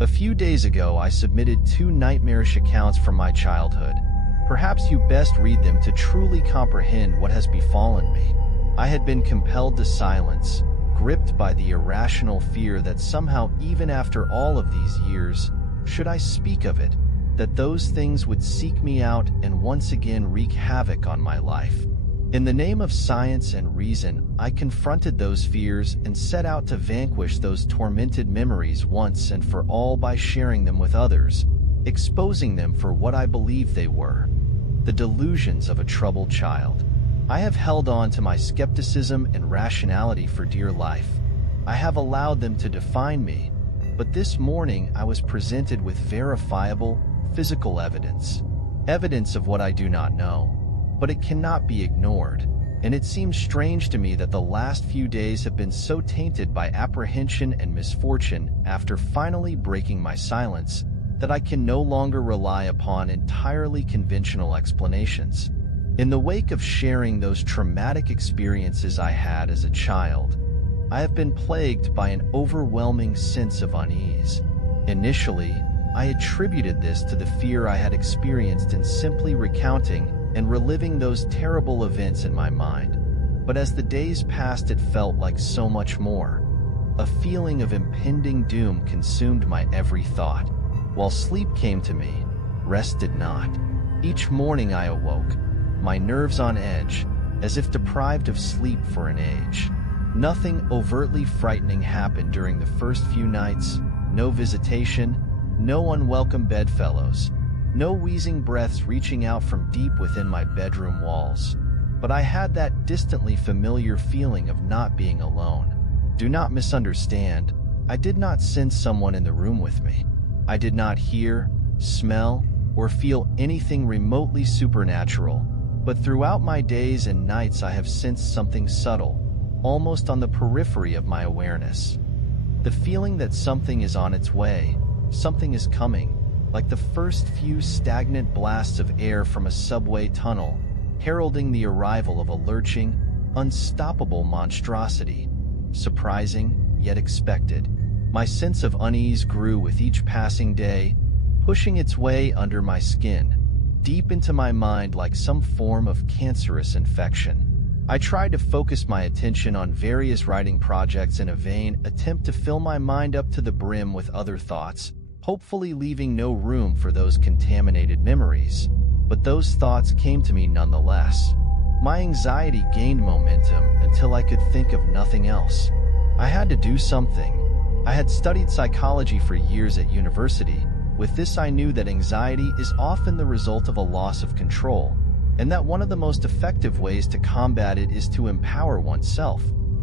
A few days ago, I submitted 2 nightmarish accounts from my childhood. Perhaps you best read them to truly comprehend what has befallen me. I had been compelled to silence, gripped by the irrational fear that somehow, even after all of these years, should I speak of it, that those things would seek me out and once again wreak havoc on my life. In the name of science and reason, I confronted those fears and set out to vanquish those tormented memories once and for all by sharing them with others, exposing them for what I believed they were: the delusions of a troubled child. I have held on to my skepticism and rationality for dear life. I have allowed them to define me, but this morning I was presented with verifiable, physical evidence. Evidence of what I do not know, but it cannot be ignored, and it seems strange to me that the last few days have been so tainted by apprehension and misfortune after finally breaking my silence that I can no longer rely upon entirely conventional explanations. In the wake of sharing those traumatic experiences I had as a child, I have been plagued by an overwhelming sense of unease. Initially, I attributed this to the fear I had experienced in simply recounting and reliving those terrible events in my mind. But as the days passed, it felt like so much more. A feeling of impending doom consumed my every thought. While sleep came to me, rest did not. Each morning I awoke, my nerves on edge, as if deprived of sleep for an age. Nothing overtly frightening happened during the first few nights. No visitation, no unwelcome bedfellows, no wheezing breaths reaching out from deep within my bedroom walls. But I had that distantly familiar feeling of not being alone. Do not misunderstand, I did not sense someone in the room with me. I did not hear, smell, or feel anything remotely supernatural, but throughout my days and nights I have sensed something subtle, almost on the periphery of my awareness. The feeling that something is on its way, something is coming, like the first few stagnant blasts of air from a subway tunnel, heralding the arrival of a lurching, unstoppable monstrosity. Surprising, yet expected. My sense of unease grew with each passing day, pushing its way under my skin, deep into my mind like some form of cancerous infection. I tried to focus my attention on various writing projects in a vain attempt to fill my mind up to the brim with other thoughts, hopefully leaving no room for those contaminated memories. But those thoughts came to me nonetheless. My anxiety gained momentum until I could think of nothing else. I had to do something. I had studied psychology for years at university. With this, I knew that anxiety is often the result of a loss of control, and that one of the most effective ways to combat it is to empower oneself.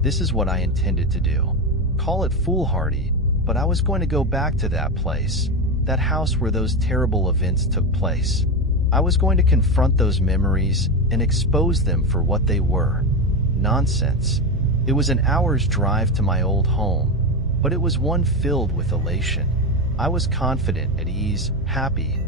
This is what I intended to do. Call it foolhardy, but I was going to go back to that place, that house where those terrible events took place. I was going to confront those memories and expose them for what they were. Nonsense. It was an hour's drive to my old home, but it was one filled with elation. I was confident, at ease, happy.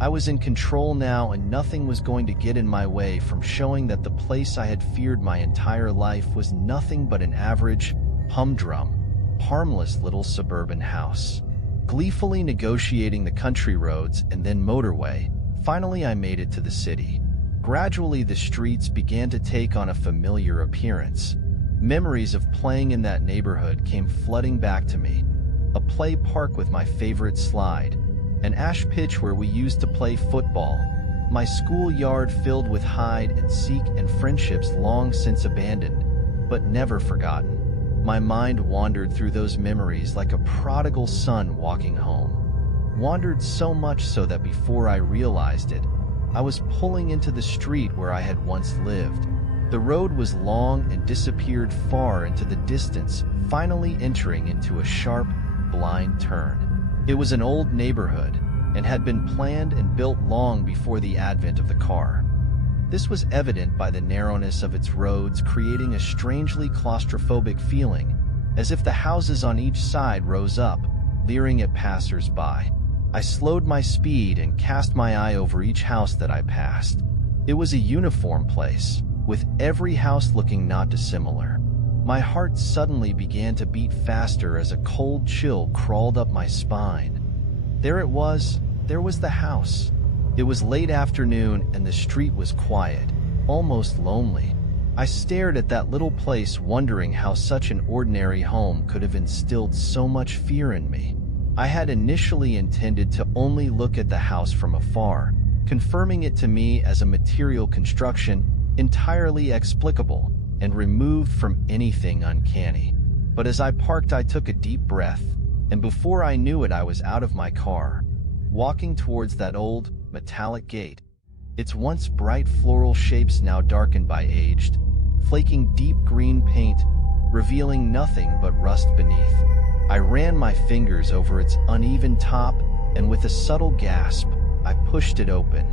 I was in control now, and nothing was going to get in my way from showing that the place I had feared my entire life was nothing but an average, humdrum, harmless little suburban house. Gleefully negotiating the country roads and then motorway, finally I made it to the city. Gradually the streets began to take on a familiar appearance. Memories of playing in that neighborhood came flooding back to me. A play park with my favorite slide, an ash pitch where we used to play football, my schoolyard filled with hide and seek and friendships long since abandoned, but never forgotten. My mind wandered through those memories like a prodigal son walking home. Wandered so much so that before I realized it, I was pulling into the street where I had once lived. The road was long and disappeared far into the distance, finally entering into a sharp, blind turn. It was an old neighborhood and had been planned and built long before the advent of the car. This was evident by the narrowness of its roads, creating a strangely claustrophobic feeling, as if the houses on each side rose up, leering at passers-by. I slowed my speed and cast my eye over each house that I passed. It was a uniform place, with every house looking not dissimilar. My heart suddenly began to beat faster as a cold chill crawled up my spine. There was the house. It was late afternoon and the street was quiet, almost lonely. I stared at that little place, wondering how such an ordinary home could have instilled so much fear in me. I had initially intended to only look at the house from afar, confirming it to me as a material construction entirely explicable and removed from anything uncanny. But as I parked, I took a deep breath, and before I knew it, I was out of my car, walking towards that old, metallic gate. Its once bright floral shapes now darkened by aged, flaking deep green paint, revealing nothing but rust beneath. I ran my fingers over its uneven top, and with a subtle gasp, I pushed it open.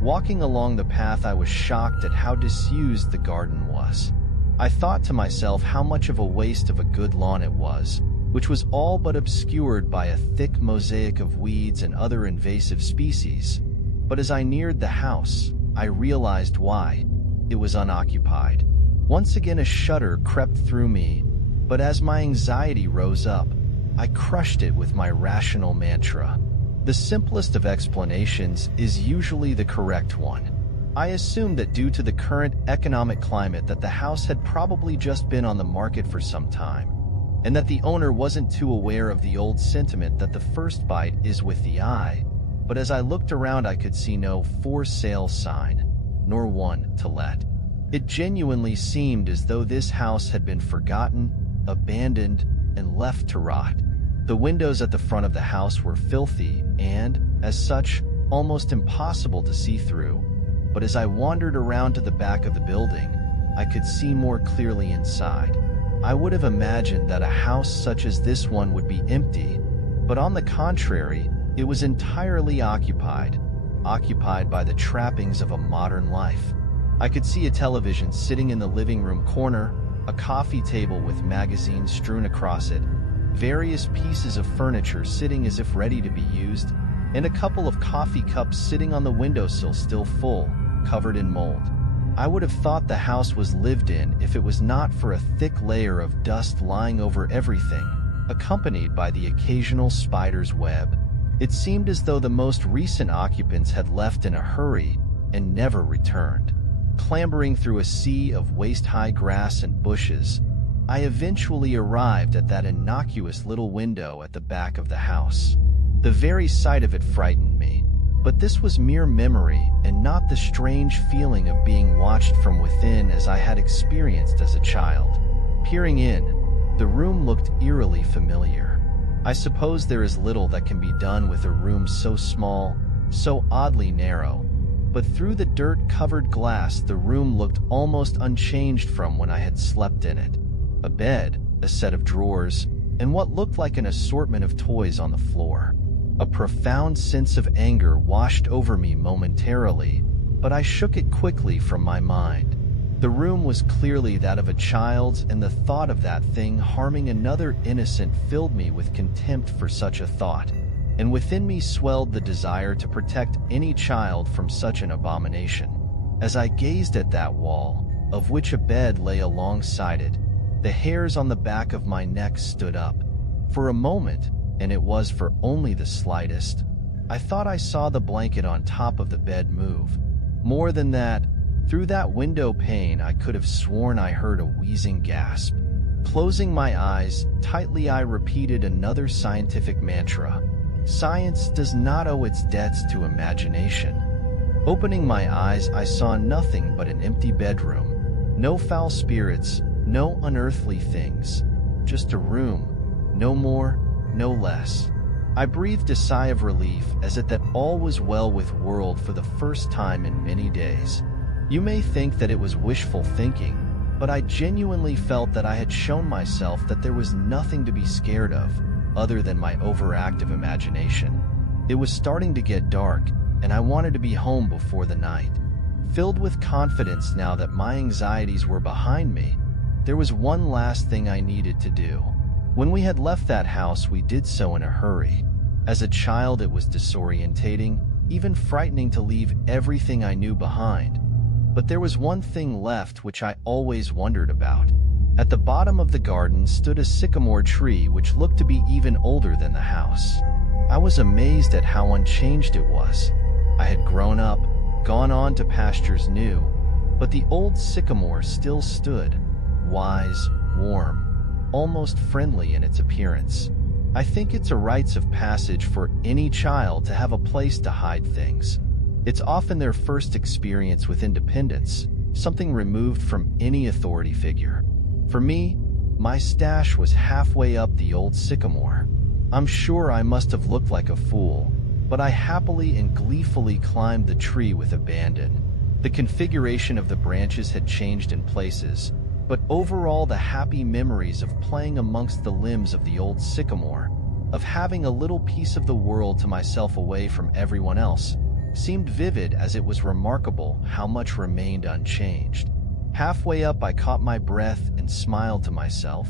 Walking along the path, I was shocked at how disused the garden was. I thought to myself how much of a waste of a good lawn it was, which was all but obscured by a thick mosaic of weeds and other invasive species. But as I neared the house, I realized why. It was unoccupied. Once again a shudder crept through me, but as my anxiety rose up, I crushed it with my rational mantra. The simplest of explanations is usually the correct one. I assumed that due to the current economic climate that the house had probably just been on the market for some time, and that the owner wasn't too aware of the old sentiment that the first bite is with the eye. But as I looked around, I could see no for sale sign, nor one to let. It genuinely seemed as though this house had been forgotten, abandoned, and left to rot. The windows at the front of the house were filthy and, as such, almost impossible to see through. But as I wandered around to the back of the building, I could see more clearly inside. I would have imagined that a house such as this one would be empty, but on the contrary, it was entirely occupied by the trappings of a modern life. I could see a television sitting in the living room corner, a coffee table with magazines strewn across it, various pieces of furniture sitting as if ready to be used, and a couple of coffee cups sitting on the windowsill still full, covered in mold. I would have thought the house was lived in if it was not for a thick layer of dust lying over everything, accompanied by the occasional spider's web. It seemed as though the most recent occupants had left in a hurry and never returned. Clambering through a sea of waist-high grass and bushes, I eventually arrived at that innocuous little window at the back of the house. The very sight of it frightened me, but this was mere memory and not the strange feeling of being watched from within as I had experienced as a child. Peering in, the room looked eerily familiar. I suppose there is little that can be done with a room so small, so oddly narrow, but through the dirt-covered glass the room looked almost unchanged from when I had slept in it. A bed, a set of drawers, and what looked like an assortment of toys on the floor. A profound sense of anger washed over me momentarily, but I shook it quickly from my mind. The room was clearly that of a child's, and the thought of that thing harming another innocent filled me with contempt for such a thought, and within me swelled the desire to protect any child from such an abomination. As I gazed at that wall, of which a bed lay alongside it, the hairs on the back of my neck stood up. For a moment, and it was for only the slightest, I thought I saw the blanket on top of the bed move. More than that, through that window pane I could have sworn I heard a wheezing gasp. Closing my eyes tightly, I repeated another scientific mantra. Science does not owe its debts to imagination. Opening my eyes, I saw nothing but an empty bedroom. No foul spirits, no unearthly things. Just a room, no more, no less. I breathed a sigh of relief as if that all was well with world for the first time in many days. You may think that it was wishful thinking, but I genuinely felt that I had shown myself that there was nothing to be scared of, other than my overactive imagination. It was starting to get dark, and I wanted to be home before the night. Filled with confidence now that my anxieties were behind me, there was one last thing I needed to do. When we had left that house, we did so in a hurry. As a child, it was disorientating, even frightening to leave everything I knew behind. But there was one thing left which I always wondered about. At the bottom of the garden stood a sycamore tree which looked to be even older than the house. I was amazed at how unchanged it was. I had grown up, gone on to pastures new, but the old sycamore still stood, wise, warm, almost friendly in its appearance. I think it's a rites of passage for any child to have a place to hide things. It's often their first experience with independence, something removed from any authority figure. For me, my stash was halfway up the old sycamore. I'm sure I must have looked like a fool, but I happily and gleefully climbed the tree with abandon. The configuration of the branches had changed in places, but overall the happy memories of playing amongst the limbs of the old sycamore, of having a little piece of the world to myself away from everyone else, seemed vivid, as it was remarkable how much remained unchanged. Halfway up, I caught my breath and smiled to myself.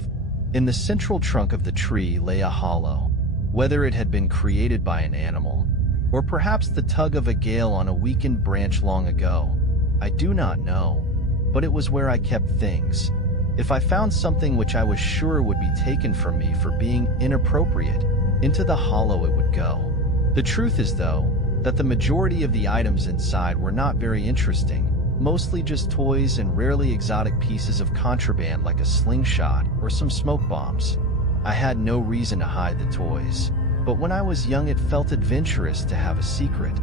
In the central trunk of the tree lay a hollow. Whether it had been created by an animal, or perhaps the tug of a gale on a weakened branch long ago, I do not know, but it was where I kept things. If I found something which I was sure would be taken from me for being inappropriate, into the hollow it would go. The truth is, though, that the majority of the items inside were not very interesting, mostly just toys and rarely exotic pieces of contraband like a slingshot or some smoke bombs. I had no reason to hide the toys, but when I was young it felt adventurous to have a secret.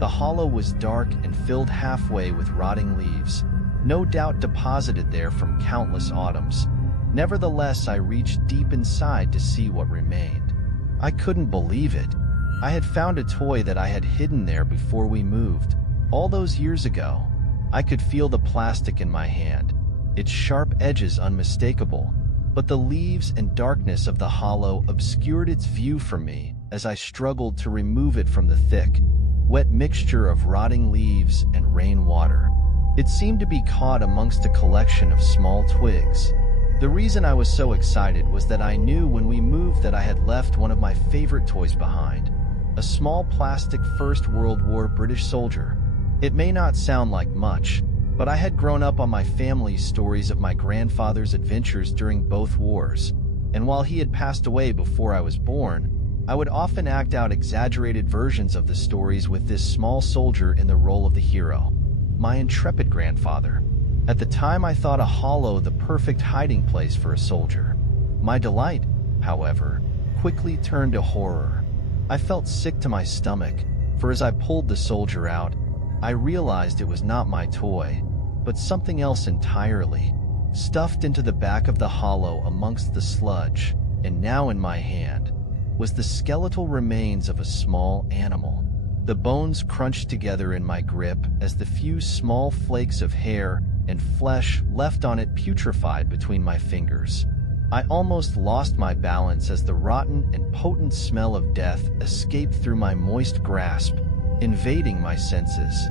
The hollow was dark and filled halfway with rotting leaves, no doubt deposited there from countless autumns. Nevertheless, I reached deep inside to see what remained. I couldn't believe it. I had found a toy that I had hidden there before we moved, all those years ago. I could feel the plastic in my hand, its sharp edges unmistakable, but the leaves and darkness of the hollow obscured its view from me as I struggled to remove it from the thick, wet mixture of rotting leaves and rainwater. It seemed to be caught amongst a collection of small twigs. The reason I was so excited was that I knew when we moved that I had left one of my favorite toys behind, a small plastic First World War British soldier. It may not sound like much, but I had grown up on my family's stories of my grandfather's adventures during both wars, and while he had passed away before I was born, I would often act out exaggerated versions of the stories with this small soldier in the role of the hero, my intrepid grandfather. At the time, I thought a hollow the perfect hiding place for a soldier. My delight, however, quickly turned to horror. I felt sick to my stomach, for as I pulled the soldier out, I realized it was not my toy, but something else entirely. Stuffed into the back of the hollow amongst the sludge, and now in my hand, was the skeletal remains of a small animal. The bones crunched together in my grip as the few small flakes of hair and flesh left on it putrefied between my fingers. I almost lost my balance as the rotten and potent smell of death escaped through my moist grasp, invading my senses.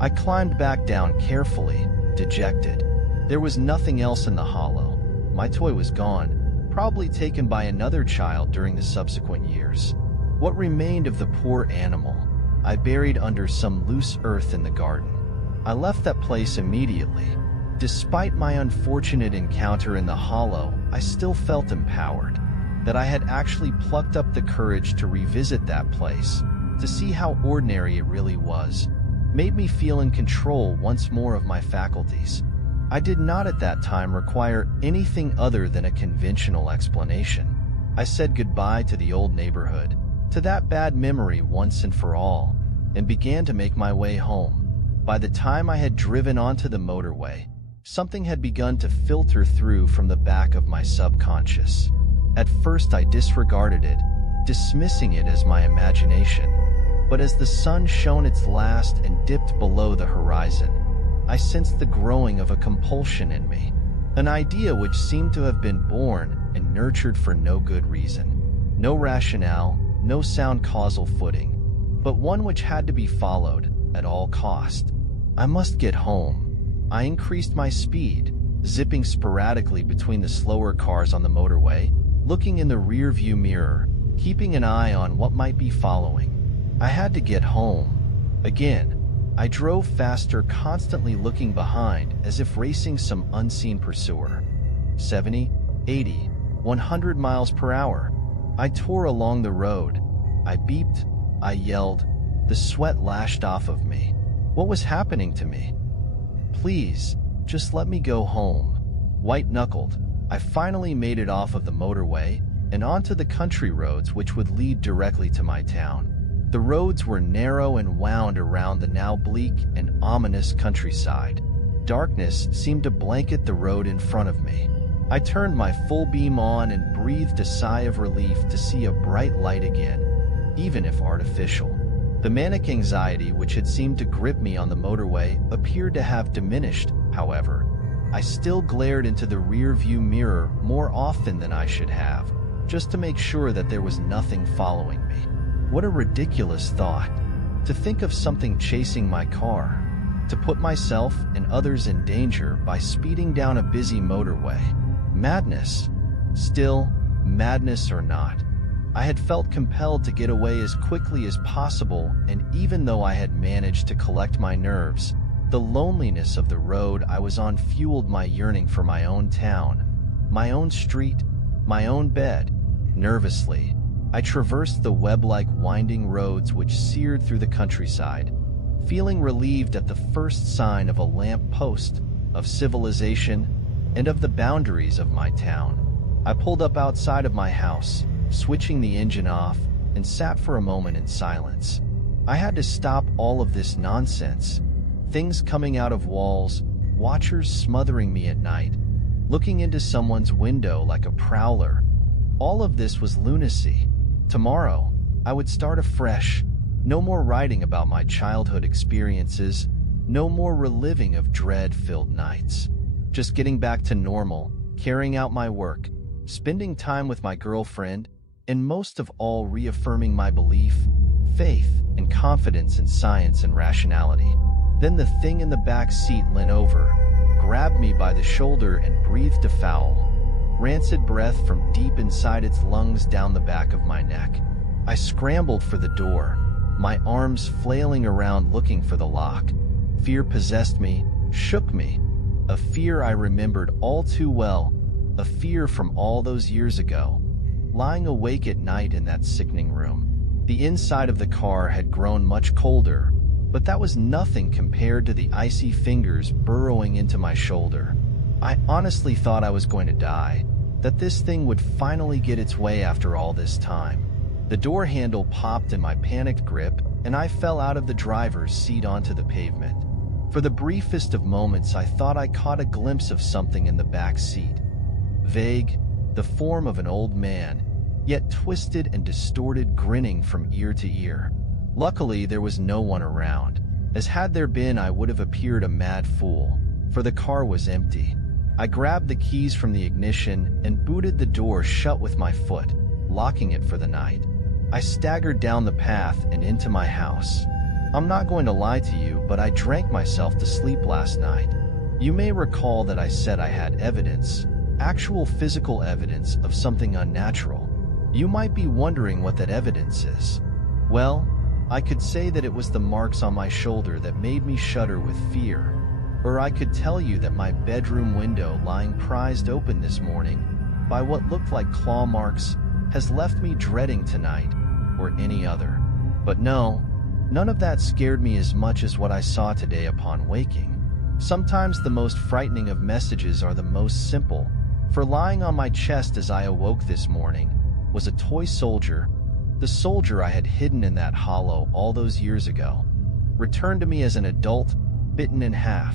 I climbed back down carefully, dejected. There was nothing else in the hollow. My toy was gone, probably taken by another child during the subsequent years. What remained of the poor animal, I buried under some loose earth in the garden. I left that place immediately. Despite my unfortunate encounter in the hollow, I still felt empowered. That I had actually plucked up the courage to revisit that place, to see how ordinary it really was, made me feel in control once more of my faculties. I did not at that time require anything other than a conventional explanation. I said goodbye to the old neighborhood, to that bad memory once and for all, and began to make my way home. By the time I had driven onto the motorway, something had begun to filter through from the back of my subconscious. At first I disregarded it, dismissing it as my imagination. But as the sun shone its last and dipped below the horizon, I sensed the growing of a compulsion in me, an idea which seemed to have been born and nurtured for no good reason. No rationale, no sound causal footing, but one which had to be followed at all cost. I must get home. I increased my speed, zipping sporadically between the slower cars on the motorway, looking in the rear-view mirror, keeping an eye on what might be following. I had to get home. Again, I drove faster, constantly looking behind as if racing some unseen pursuer. 70, 80, 100 miles per hour. I tore along the road. I beeped, I yelled, the sweat lashed off of me. What was happening to me? Please, just let me go home. White-knuckled, I finally made it off of the motorway and onto the country roads which would lead directly to my town. The roads were narrow and wound around the now bleak and ominous countryside. Darkness seemed to blanket the road in front of me. I turned my full beam on and breathed a sigh of relief to see a bright light again, even if artificial. The manic anxiety which had seemed to grip me on the motorway appeared to have diminished, however. I still glared into the rear-view mirror more often than I should have, just to make sure that there was nothing following me. What a ridiculous thought, to think of something chasing my car, to put myself and others in danger by speeding down a busy motorway. Madness. Still, madness or not, I had felt compelled to get away as quickly as possible, and even though I had managed to collect my nerves, the loneliness of the road I was on fueled my yearning for my own town, my own street, my own bed. Nervously, I traversed the web-like winding roads which seared through the countryside, feeling relieved at the first sign of a lamp post, of civilization, and of the boundaries of my town. I pulled up outside of my house, switching the engine off, and sat for a moment in silence. I had to stop all of this nonsense. Things coming out of walls, watchers smothering me at night, looking into someone's window like a prowler. All of this was lunacy. Tomorrow, I would start afresh. No more writing about my childhood experiences, no more reliving of dread-filled nights. Just getting back to normal, carrying out my work, spending time with my girlfriend, and most of all reaffirming my belief, faith, and confidence in science and rationality. Then the thing in the back seat leaned over, grabbed me by the shoulder and breathed a foul, rancid breath from deep inside its lungs down the back of my neck. I scrambled for the door, my arms flailing around looking for the lock. Fear possessed me, shook me. A fear I remembered all too well, a fear from all those years ago, lying awake at night in that sickening room. The inside of the car had grown much colder, but that was nothing compared to the icy fingers burrowing into my shoulder. I honestly thought I was going to die, that this thing would finally get its way after all this time. The door handle popped in my panicked grip, and I fell out of the driver's seat onto the pavement. For the briefest of moments, I thought I caught a glimpse of something in the back seat. Vague, the form of an old man, yet twisted and distorted, grinning from ear to ear. Luckily, there was no one around, as had there been I would have appeared a mad fool, for the car was empty. I grabbed the keys from the ignition and booted the door shut with my foot, locking it for the night. I staggered down the path and into my house. I'm not going to lie to you, but I drank myself to sleep last night. You may recall that I said I had evidence, actual physical evidence of something unnatural. You might be wondering what that evidence is. Well, I could say that it was the marks on my shoulder that made me shudder with fear. Or I could tell you that my bedroom window lying prized open this morning by what looked like claw marks has left me dreading tonight or any other. But no, none of that scared me as much as what I saw today upon waking. Sometimes the most frightening of messages are the most simple, for lying on my chest as I awoke this morning was a toy soldier, the soldier I had hidden in that hollow all those years ago, returned to me as an adult, bitten in half,